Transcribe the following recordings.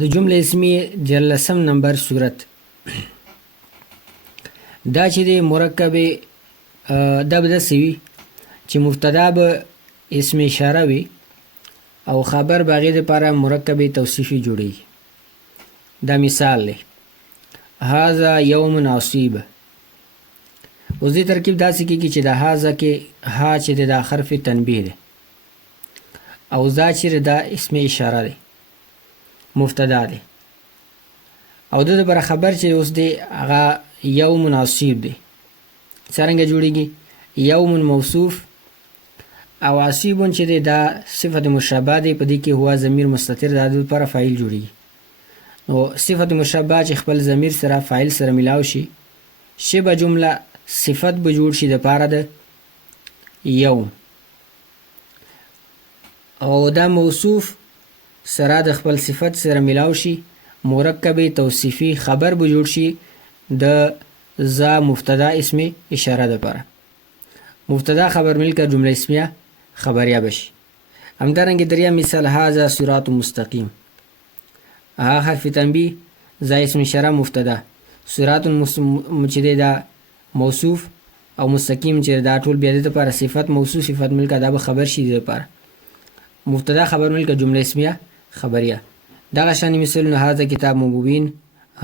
د جمله اسمیه 14 نمبر صورت. دا چې د مرکب دا به داسې وي چې مبتدا به اسم اشاره وي او خبر به هغې دپاره مرکب توصیفي جوړېږي. دا مثال دی: هذا یوم عصیب. اوس دې ترکیب داسې کېږي چې د هذا کې ها چې دی دا حرف تنبیه دی او ذا چې دا اسم اشاره دی، مبتدا دی، او د دپاره خبر چې اوس دی هغه یوم عصیب دی. څرنګه جوړېږي؟ یوم موصوف او عصیب چې دی دا صفت مشبه دی، په دې کې هو ضمیر مستتر د دې لپاره فاعل جوړېږي. نو صفت مشبه چې خپل ضمیر سره فاعل سره ملاو شي، شبه جمله صفت به جوړ شي د پاره د یوم، او دا موصوف سره د خپل صفت سره ملاو شي، مرکب توصیفي خبر به جوړ شي د ذا مبتدا اسم اشاره ده پاره. مبتدا خبر ملکه جمله اسمیه خبریه بشي. همدارنګه دریم مثال: هذا صراط مستقیم. ها حرف تنبیه، ذا اسم اشاره مبتدا، صراط چې دی دا موصوف او مستقیم چې دا ټول بیا د لپاره صفت موصوف صفت ملکه دا به خبر شي د لپاره. مبتدا خبر ملکه جمله اسمیه خبریه. دغه شانې مثالونه: هذا کتاب مبین،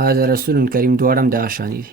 هذا رسول کریم، دواړه هم دغه شانې دي.